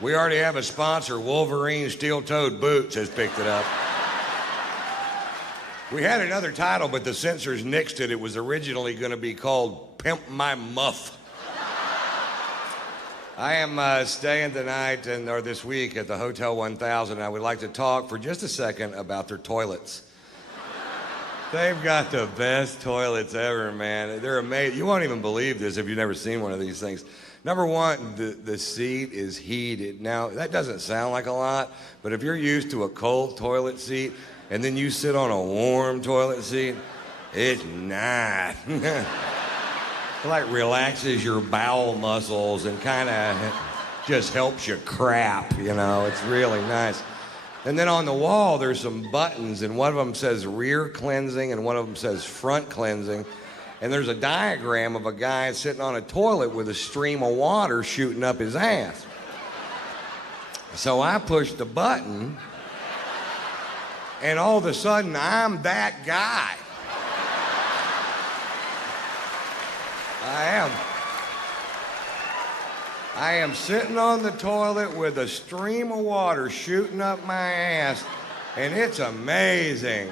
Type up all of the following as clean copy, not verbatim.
We already have a sponsor. Wolverine Steel-Toed Boots has picked it up. We had another title, but the censors nixed it. It was originally going to be called Pimp My Muff. I am staying tonight or this week at the Hotel 1000. I would like to talk for just a second about their toilets. They've got the best toilets ever, man. They're amazing. You won't even believe this if you've never seen one of these things. Number one, the seat is heated. Now, that doesn't sound like a lot, but if you're used to a cold toilet seat and then you sit on a warm toilet seat, it's nice. It like relaxes your bowel muscles and kind of just helps you crap, you know. It's really nice. And then on the wall, there's some buttons, and one of them says rear cleansing and one of them says front cleansing. And there's a diagram of a guy sitting on a toilet with a stream of water shooting up his ass. So I pushed the button, and all of a sudden, I'm that guy. I am sitting on the toilet with a stream of water shooting up my ass, and it's amazing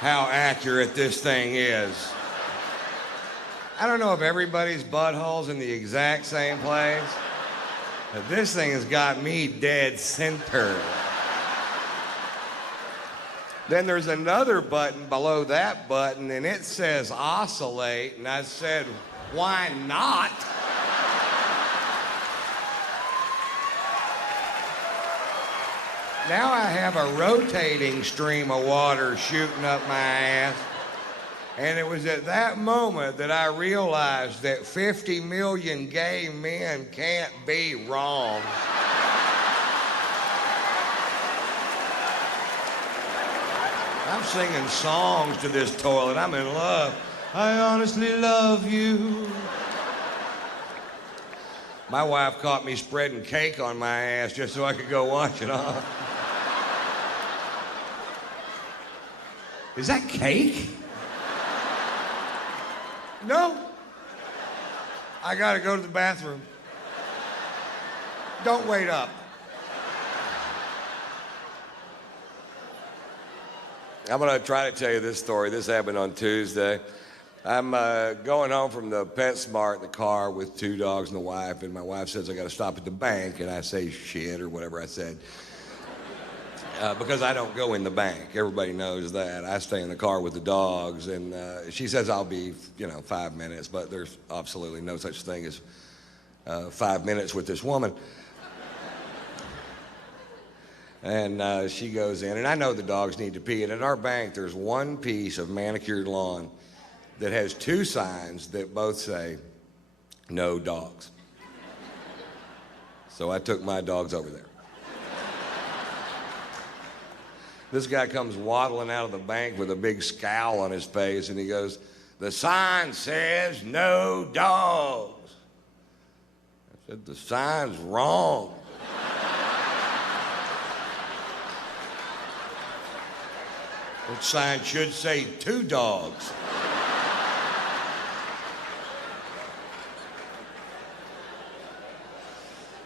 how accurate this thing is. I don't know if everybody's butthole's in the exact same place, but this thing has got me dead center. Then there's another button below that button, and it says oscillate, and I said, why not? Now I have a rotating stream of water shooting up my ass. And it was at that moment that I realized that 50 million gay men can't be wrong. I'm singing songs to this toilet. I'm in love. I honestly love you. My wife caught me spreading cake on my ass just so I could go wash it off. Is that cake? No. I gotta go to the bathroom. Don't wait up. I'm gonna try to tell you this story. This happened on Tuesday. I'm going home from the PetSmart in the car with two dogs and the wife, and my wife says I gotta stop at the bank, and I say shit or whatever I said. Because I don't go in the bank. Everybody knows that. I stay in the car with the dogs, and she says I'll be, 5 minutes, but there's absolutely no such thing as 5 minutes with this woman. And she goes in, and I know the dogs need to pee, and at our bank there's one piece of manicured lawn that has two signs that both say, no dogs. So I took my dogs over there. This guy comes waddling out of the bank with a big scowl on his face, and he goes, the sign says no dogs. I said, the sign's wrong. That sign should say two dogs.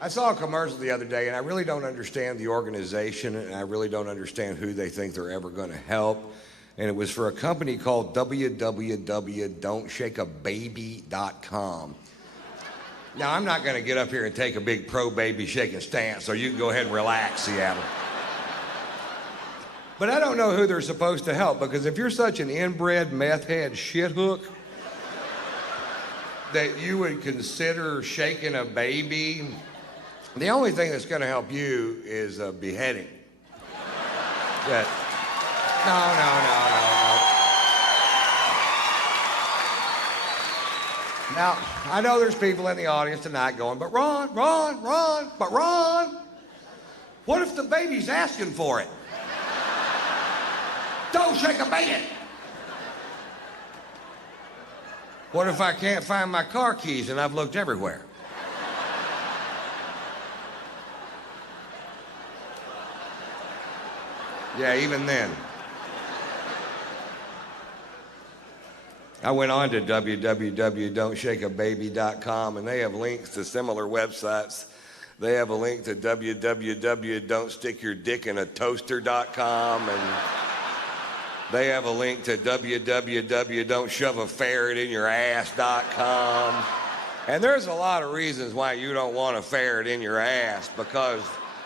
I saw a commercial the other day, and I really don't understand the organization, and I really don't understand who they think they're ever going to help. And it was for a company called www.don'tshakeababy.com. Now, I'm not going to get up here and take a big pro-baby shaking stance, so you can go ahead and relax, Seattle. But I don't know who they're supposed to help, because if you're such an inbred meth head shithook that you would consider shaking a baby, the only thing that's going to help you is a beheading. No. Now, I know there's people in the audience tonight going, but Ron, what if the baby's asking for it? Don't shake a baby. What if I can't find my car keys and I've looked everywhere? Yeah, even then. I went on to www.don'tshakeababy.com, and they have links to similar websites They have a link to www.don'tstickyourdickinaToaster.com, and they have a link to www.don'tshoveaferretinyourass.com. And there's a lot of reasons why you don't want a ferret in your ass, because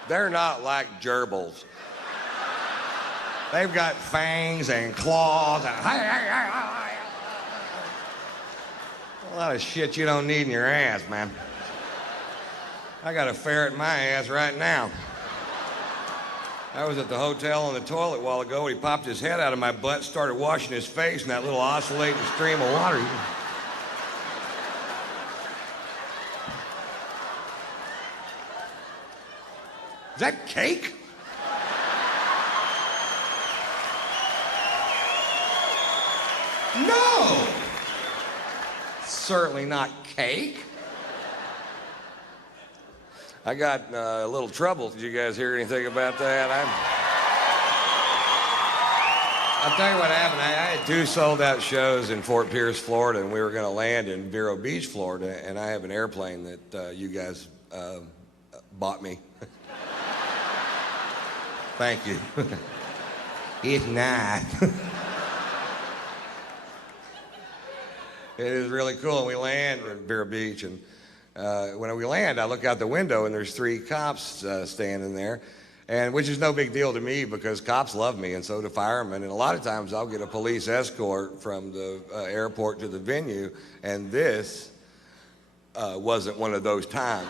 they're not like gerbils. They've got fangs and claws and a lot of shit you don't need in your ass, man. I got a ferret in my ass right now. I was at the hotel on the toilet a while ago, and he popped his head out of my butt, started washing his face in that little oscillating stream of water. Is that cake? No! Certainly not cake. I got a little trouble. Did you guys hear anything about that? I'll tell you what happened. I had 2 sold-out shows in Fort Pierce, Florida, and we were going to land in Vero Beach, Florida, and I have an airplane that you guys bought me. Thank you. It's nice. It is really cool. And we land at Vero Beach, and when we land, I look out the window, and there's 3 cops standing there, and which is no big deal to me because cops love me, and so do firemen. And a lot of times I'll get a police escort from the airport to the venue, and this wasn't one of those times.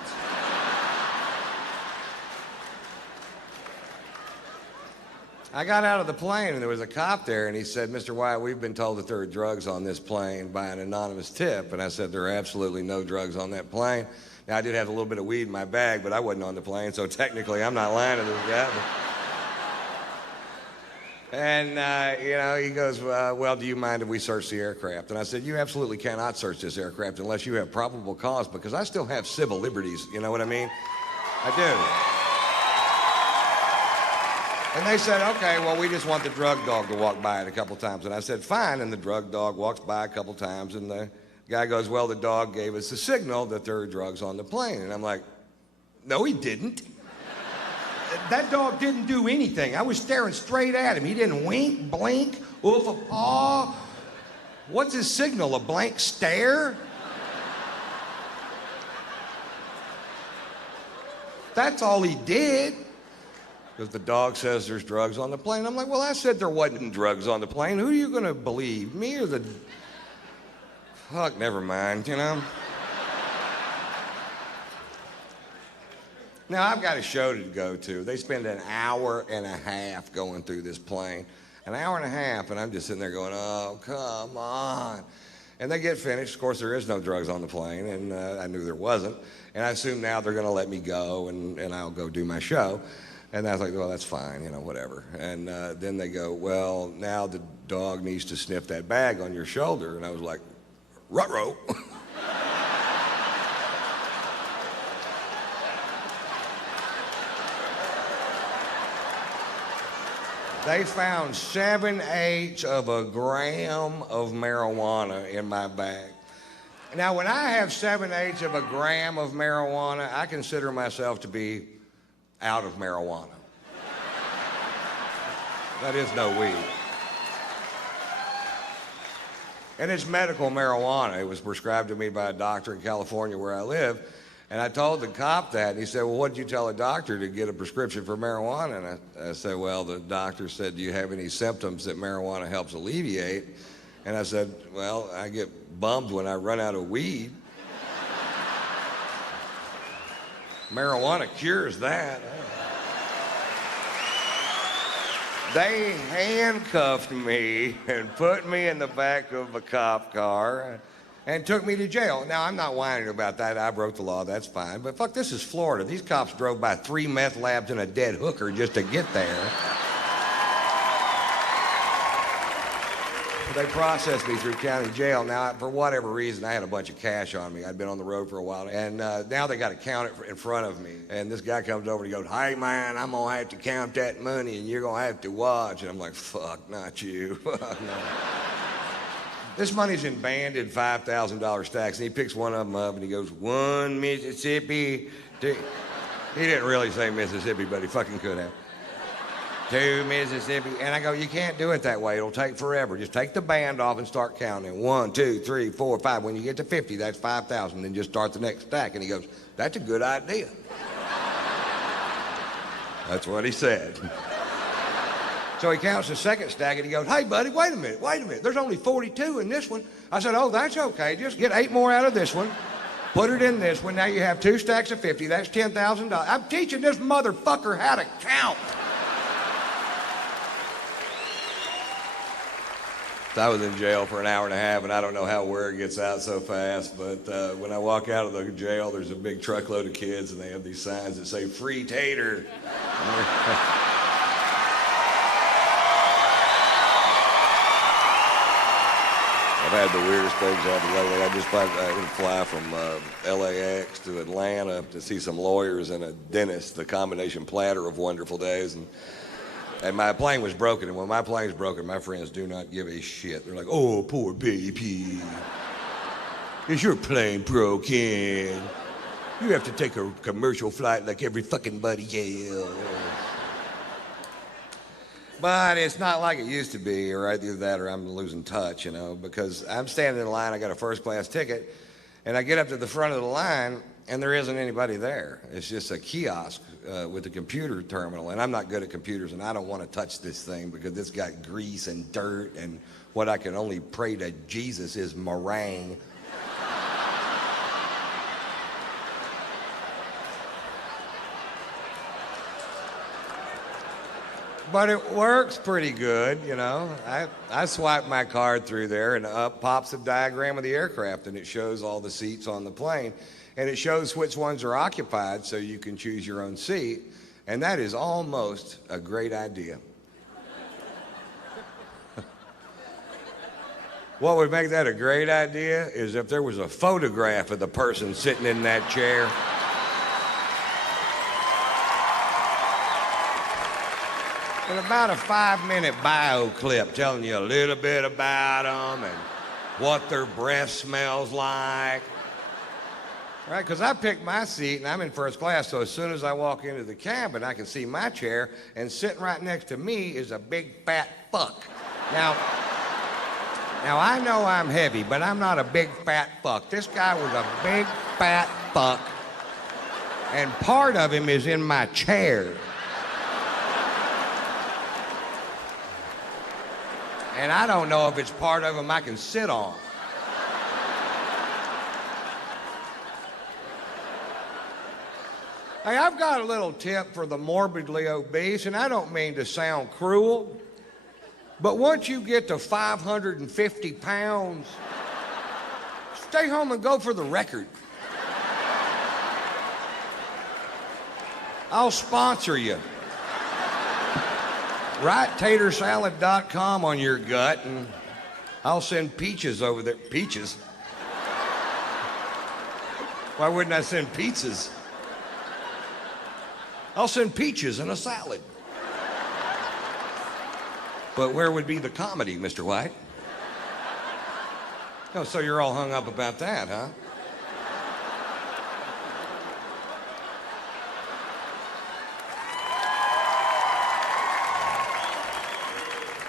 I got out of the plane, and there was a cop there, and he said, "Mr. Wyatt, we've been told that there are drugs on this plane by an anonymous tip." And I said, "There are absolutely no drugs on that plane." Now, I did have a little bit of weed in my bag, but I wasn't on the plane, so technically I'm not lying to this guy. And, he goes, "Well, do you mind if we search the aircraft?" And I said, "You absolutely cannot search this aircraft unless you have probable cause, because I still have civil liberties." You know what I mean? I do. And they said, "Okay, well, we just want the drug dog to walk by it a couple times." And I said, "Fine." And the drug dog walks by a couple times, and the guy goes, "Well, the dog gave us a signal that there are drugs on the plane." And I'm like, "No, he didn't. That dog didn't do anything. I was staring straight at him. He didn't wink, blink, oof a paw. What's his signal, a blank stare? That's all he did." Because the dog says there's drugs on the plane. I'm like, "Well, I said there wasn't drugs on the plane. Who are you going to believe, me or the..." Fuck, never mind, you know? Now, I've got a show to go to. They spend an hour and a half going through this plane. An hour and a half, and I'm just sitting there going, "Oh, come on." And they get finished. Of course, there is no drugs on the plane, and I knew there wasn't. And I assume now they're going to let me go, and I'll go do my show. And I was like, "Well, that's fine, whatever." And then they go, "Well, now the dog needs to sniff that bag on your shoulder." And I was like, "Ruh-roh." They found 7/8 of a gram of marijuana in my bag. Now, when I have 7/8 of a gram of marijuana, I consider myself to be out of marijuana. That is no weed. And it's medical marijuana. It was prescribed to me by a doctor in California where I live. And I told the cop that, and he said, "Well, what did you tell a doctor to get a prescription for marijuana?" And I said, "Well, the doctor said, 'Do you have any symptoms that marijuana helps alleviate?' And I said, 'Well, I get bummed when I run out of weed.' Marijuana cures that." They handcuffed me and put me in the back of a cop car and took me to jail. Now, I'm not whining about that. I broke the law. That's fine. But fuck, this is Florida. These cops drove by 3 meth labs and a dead hooker just to get there. They processed me through county jail. Now, for whatever reason, I had a bunch of cash on me. I'd been on the road for a while. And now they got to count it in front of me. And this guy comes over and he goes, "Hey, man, I'm going to have to count that money, and you're going to have to watch." And I'm like, "Fuck, not you." Fuck, no. This money's in banded $5,000 stacks. And he picks one of them up, and he goes, "One Mississippi, two..." He didn't really say Mississippi, but he fucking could have. To Mississippi. And I go, you can't do it that way. It'll take forever. Just take the band off and start counting. 1, 2, 3, 4, 5. When you get to 50, that's 5,000. Then just start the next stack. And he goes, that's a good idea. That's what he said. So he counts the second stack and he goes, hey, buddy, wait a minute. There's only 42 in this one. I said, oh, that's okay. Just get 8 more out of this one. Put it in this one. Now you have 2 stacks of 50. That's $10,000. I'm teaching this motherfucker how to count. So I was in jail for an hour and a half, and I don't know how word gets out so fast, but when I walk out of the jail, there's a big truckload of kids, and they have these signs that say, free Tater. I've had the weirdest things happen lately. I just fly from LAX to Atlanta to see some lawyers and a dentist, the combination platter of wonderful days. And my plane was broken, and when my plane's broken, my friends do not give a shit. They're like, oh, poor baby. Is your plane broken? You have to take a commercial flight like every fucking buddy else. But it's not like it used to be, or either that or I'm losing touch, you know, because I'm standing in line, I got a first class ticket, and I get up to the front of the line, and there isn't anybody there. It's just a kiosk with a computer terminal, and I'm not good at computers, and I don't want to touch this thing because it's got grease and dirt, and what I can only pray to Jesus is meringue. But it works pretty good, you know. I swipe my card through there, and up pops a diagram of the aircraft, and it shows all the seats on the plane. And it shows which ones are occupied so you can choose your own seat. And that is almost a great idea. What would make that a great idea is if there was a photograph of the person sitting in that chair. And about a 5-minute bio clip telling you a little bit about them and what their breath smells like. Right, because I picked my seat and I'm in first class, so as soon as I walk into the cabin, I can see my chair, and sitting right next to me is a big fat fuck. Now I know I'm heavy, but I'm not a big fat fuck. This guy was a big fat fuck, and part of him is in my chair. And I don't know if it's part of him I can sit on. Hey, I've got a little tip for the morbidly obese, and I don't mean to sound cruel, but once you get to 550 pounds, stay home and go for the record. I'll sponsor you. Write tatersalad.com on your gut, and I'll send peaches over there. Peaches? Why wouldn't I send pizzas? I'll send peaches in a salad. But where would be the comedy, Mr. White? Oh, so you're all hung up about that, huh?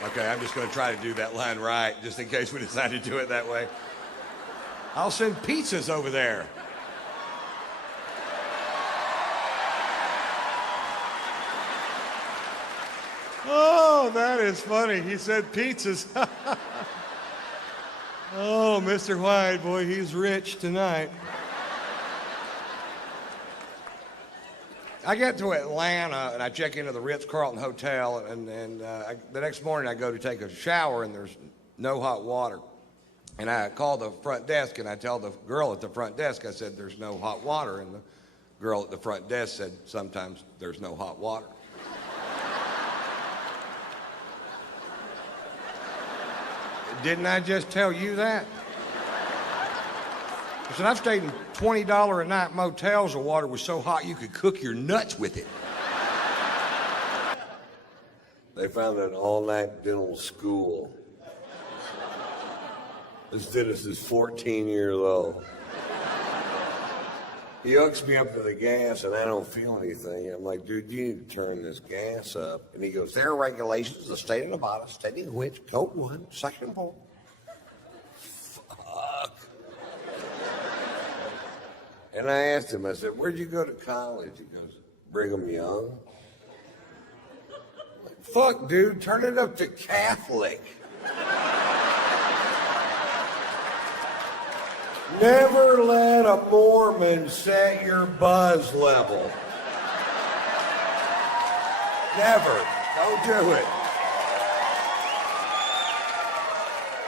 Okay, I'm just going to try to do that line right, just in case we decide to do it that way. I'll send pizzas over there. Oh, that is funny. He said pizzas. Oh, Mr. White, boy, he's rich tonight. I get to Atlanta, and I check into the Ritz-Carlton Hotel, and the next morning I go to take a shower, and there's no hot water. And I call the front desk, and I tell the girl at the front desk, I said, there's no hot water. And the girl at the front desk said, sometimes there's no hot water. Didn't I just tell you that? I said, I've stayed in $20 a night motels where water was so hot you could cook your nuts with it. They found an all-night dental school. This dentist is 14 years old. He hooks me up to the gas, and I don't feel anything. I'm like, dude, you need to turn this gas up. And he goes, there are regulations of the state of Nevada, stating which, Code 1, Section 4. Fuck. And I asked him, I said, where'd you go to college? He goes, Brigham Young. I'm like, fuck, dude, turn it up to Catholic. Never let a Mormon set your buzz level. Never. Don't do it.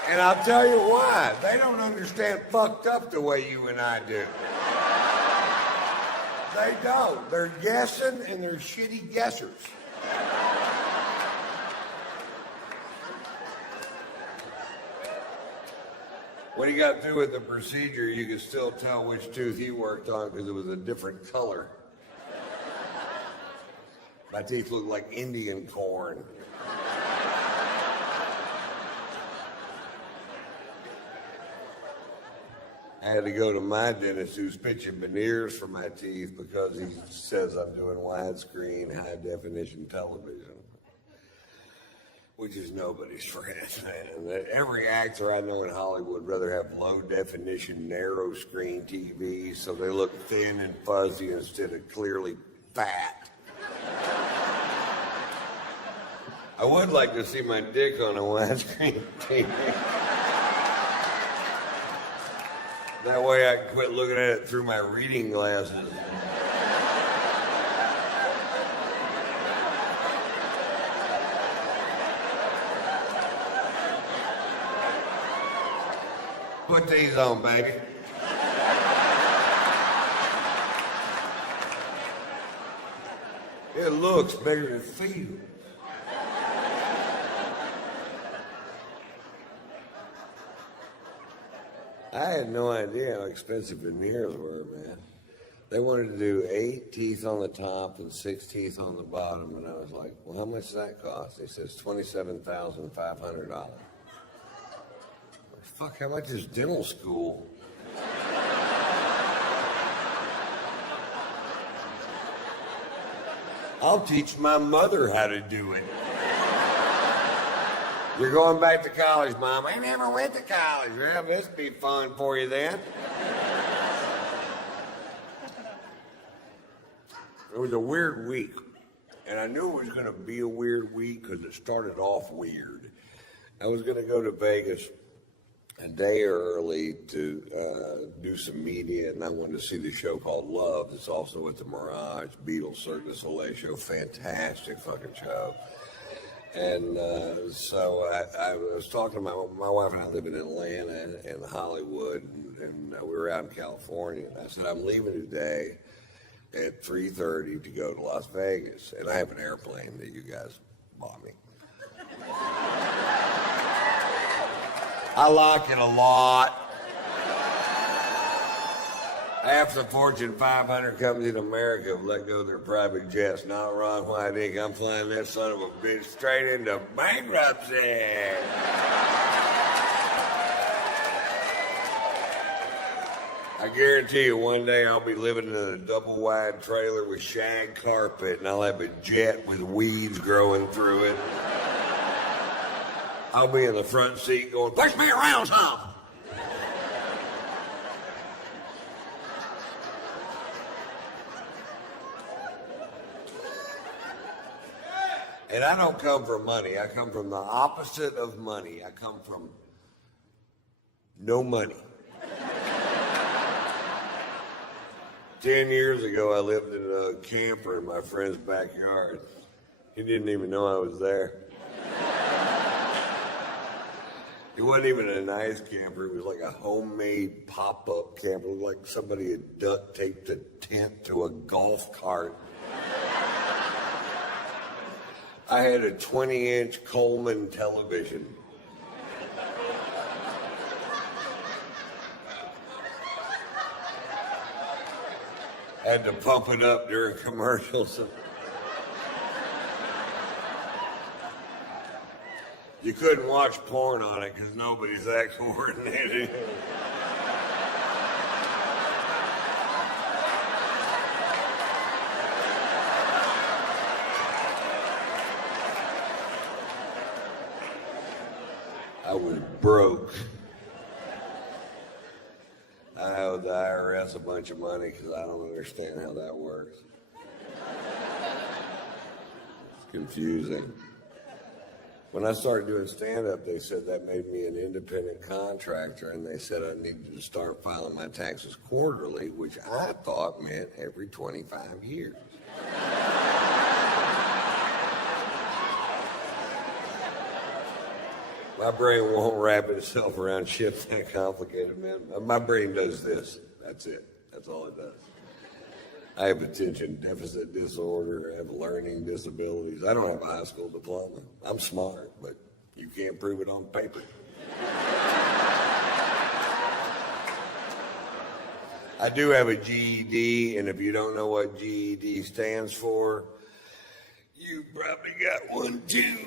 And I'll tell you why. They don't understand fucked up the way you and I do. They don't. They're guessing, and they're shitty guessers. When he got through with the procedure, you could still tell which tooth he worked on because it was a different color. My teeth looked like Indian corn. I had to go to my dentist who's pitching veneers for my teeth because he says I'm doing widescreen, high-definition television. Which is nobody's friend. And every actor I know in Hollywood would rather have low-definition, narrow-screen TVs so they look thin and fuzzy instead of clearly fat. I would like to see my dick on a widescreen TV. That way I can quit looking at it through my reading glasses. Put these on, baby. It looks bigger than it feels. I had no idea how expensive veneers were, man. They wanted to do 8 teeth on the top and 6 teeth on the bottom, and I was like, well, how much does that cost? He says $27,500. Fuck, how much is dental school? I'll teach my mother how to do it. You're going back to college, Mom. I never went to college. Well, this'll be fun for you then. It was a weird week. And I knew it was going to be a weird week because it started off weird. I was going to go to Vegas a day early to do some media, and I wanted to see the show called Love. It's also at the Mirage, Beatles, Cirque du Soleil show. Fantastic fucking show. And so I was talking to my wife and I live in Atlanta and Hollywood, and we were out in California. And I said, I'm leaving today at 3:30 to go to Las Vegas, and I have an airplane that you guys bought me. I like it a lot. Half the Fortune 500 companies in America have let go of their private jets. Not Ron White. I'm flying that son of a bitch straight into bankruptcy. I guarantee you one day I'll be living in a double-wide trailer with shag carpet, and I'll have a jet with weeds growing through it. I'll be in the front seat going, push me around some. And I don't come from money. I come from the opposite of money. I come from no money. 10 years ago, I lived in a camper in my friend's backyard. He didn't even know I was there. It wasn't even a nice camper. It was like a homemade pop-up camper. It was like somebody had duct taped a tent to a golf cart. I had a 20-inch Coleman television. Had to pump it up during commercials. You couldn't watch porn on it because nobody's that coordinated. was broke. I owe the IRS a bunch of money because I don't understand how that works. It's confusing. When I started doing stand-up, they said that made me an independent contractor, and they said I needed to start filing my taxes quarterly, which I thought meant every 25 years. My brain won't wrap itself around shit that complicated, man. My brain does this. That's it. That's all it does. I have attention deficit disorder. I have learning disabilities. I don't have a high school diploma. I'm smart, but you can't prove it on paper. I do have a GED, and if you don't know what GED stands for, you probably got one too.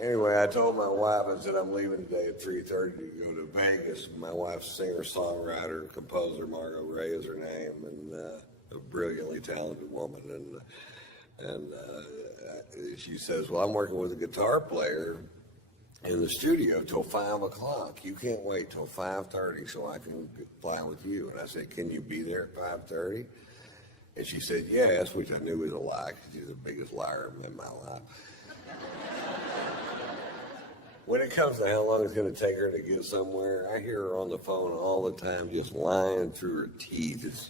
Anyway, I told my wife, I said, I'm leaving today at 3:30 to go to Vegas. My wife's singer-songwriter, composer, Margot Ray is her name, and a brilliantly talented woman. And she says, well, I'm working with a guitar player in the studio till 5 o'clock. You can't wait till 5:30 so I can fly with you. And I said, can you be there at 5:30? And she said, yes, which I knew was a lie because she's the biggest liar in my life. When it comes to how long it's going to take her to get somewhere, I hear her on the phone all the time just lying through her teeth.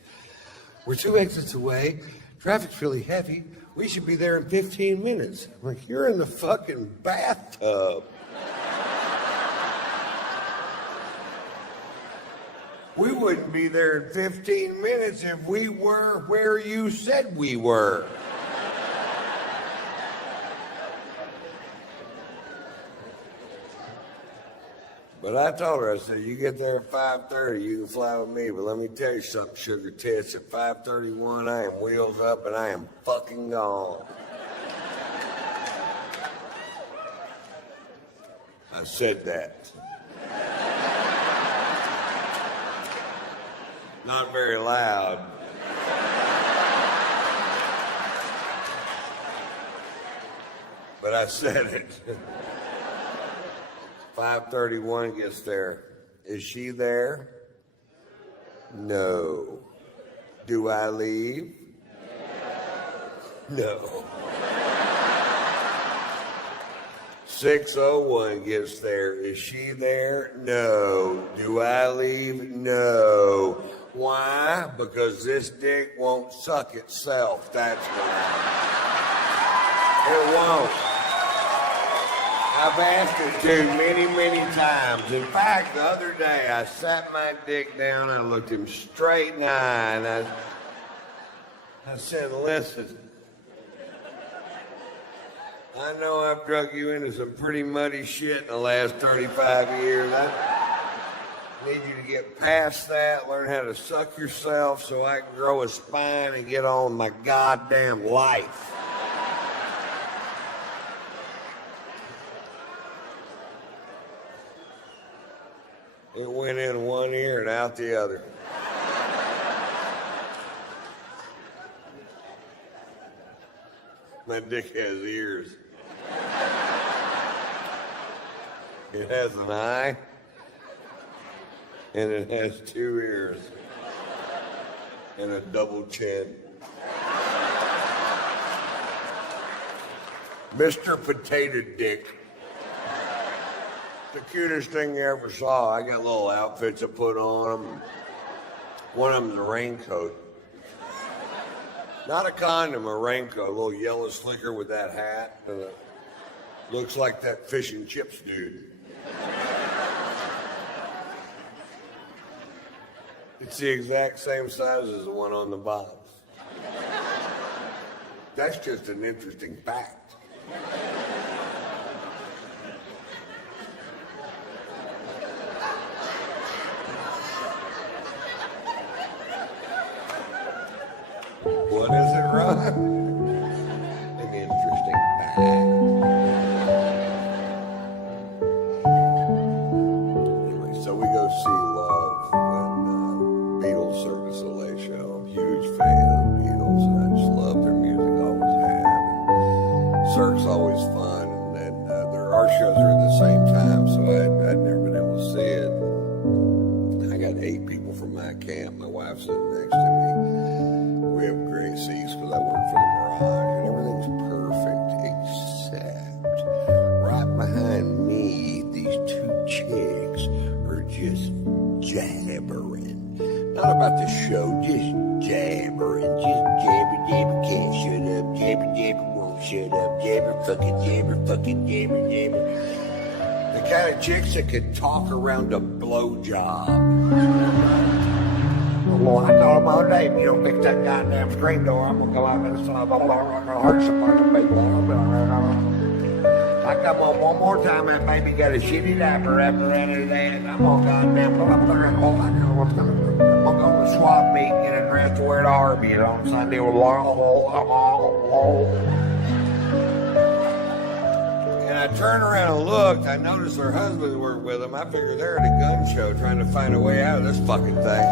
We're 2 exits away. Traffic's really heavy. We should be there in 15 minutes. I'm like, you're in the fucking bathtub. We wouldn't be there in 15 minutes if we were where you said we were. But I told her, I said, you get there at 5:30, you can fly with me. But let me tell you something, sugar tits. At 5:31, I am wheels up and I am fucking gone. I said that. Not very loud. But I said it. 5:31 gets there. Is she there? No. Do I leave? No. 6:01 gets there. Is she there? No. Do I leave? No. Why? Because this dick won't suck itself. That's why. It won't. I've asked it to many, many times. In fact, the other day, I sat my dick down, I looked him straight in the eye, and I said, listen, I know I've drug you into some pretty muddy shit in the last 35 years. I need you to get past that, learn how to suck yourself so I can grow a spine and get on with my goddamn life. It went in one ear and out the other. My dick has ears. It has an eye, and it has 2 ears, and a double chin. Mr. Potato Dick. The cutest thing you ever saw. I got little outfits I put on them. One of them's a raincoat. Not a condom, a raincoat. A little yellow slicker with that hat. And it looks like that fish and chips dude. It's the exact same size as the one on the box. That's just an interesting fact. What is it, Ron? An interesting fact. Anyway, so we go see Love. the show. Just jabbering, just jabber, jabber, can't shut up, jabber, jabber, won't shut up, jabber, fucking jabber, jabber. The kind of chicks that can talk around a blowjob. Well, I told him all day, if you don't fix that goddamn screen door, I'm gonna go out and I'm gonna hurt some fucking people. I come on one more time, that baby got a shitty diaper wrapped around his ass. I'm gonna goddamn, I'm gonna go to swap meet and get a dress to wear to Arby's on Sunday with And I turned around and looked. I noticed their husbands were with them. I figured they're at a gun show trying to find a way out of this fucking thing.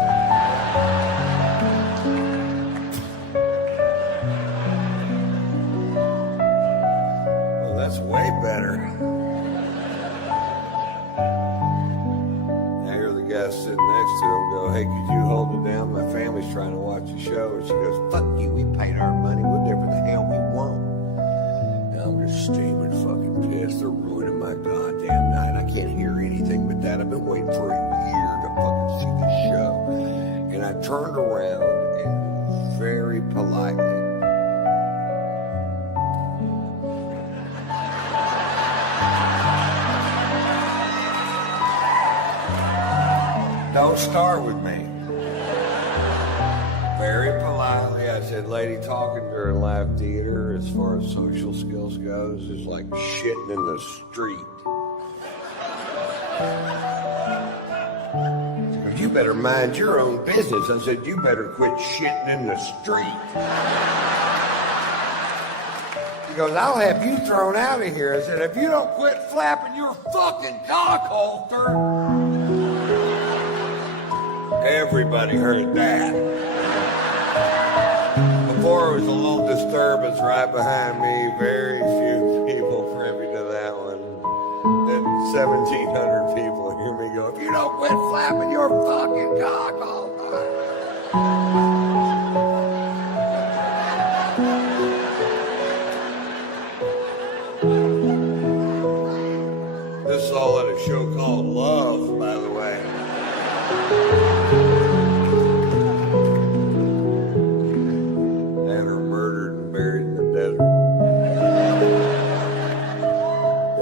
Well, that's way better. I hear the guy sitting next to him go, "Hey, could you hold it down? My family's trying to watch the show." And she goes, "Fuck you, we paid our money. We'll do whatever the hell we want." And I'm just steaming fucking pissed. They're ruining my goddamn night. I can't hear anything but that. I've been waiting for a year to fucking see this show. And I turned around and very politely, "Don't start with me." Very politely, I said, "Lady, talking during live theater, as far as social skills goes, is like shitting in the street. You better mind your own business." I said, "You better quit shitting in the street." He goes, "I'll have you thrown out of here." I said, "If you don't quit flapping your fucking cock holster." Everybody heard that. Before, it was a little disturbance right behind me. Very few people privy to that one. Then 1,700 people hear me go, "If you don't quit flapping your fucking cock all night." This is all at a show called Love, by the way. And are murdered and buried in the desert.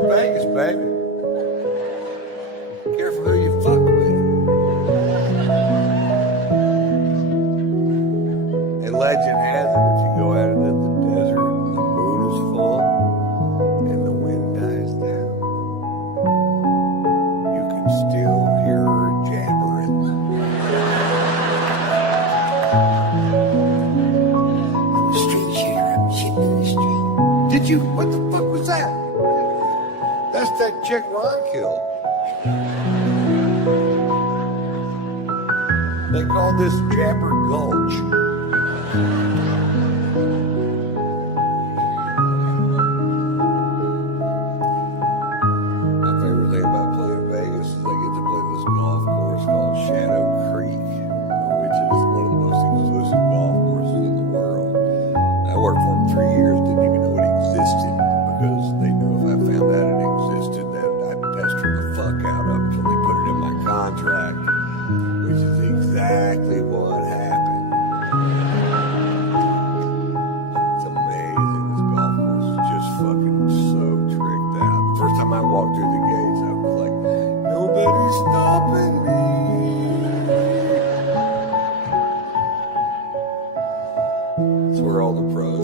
Vegas, baby. Careful who you fuck with. And legend has it, if you go out into the desert, the moon is full, and the wind dies down, you can still hear her jabbering. I'm a street shooter. I'm shitting in the street. Did you? What the fuck was that? That's that chick Ron killed. They call this Jabber Gulch. My favorite thing about playing Vegas is I get to play this golf course called Shadow Creek, which is one of the most exclusive golf courses in the world. I worked for them 3 years, didn't even know it existed, because they knew if I found out it existed that I'd pester the fuck out of it until they put it in my contract, which is exactly what happened. It's amazing. This golf course is just fucking so tricked out. The first time I walked through the gates, I was like, "Nobody's stopping me." It's where all the pros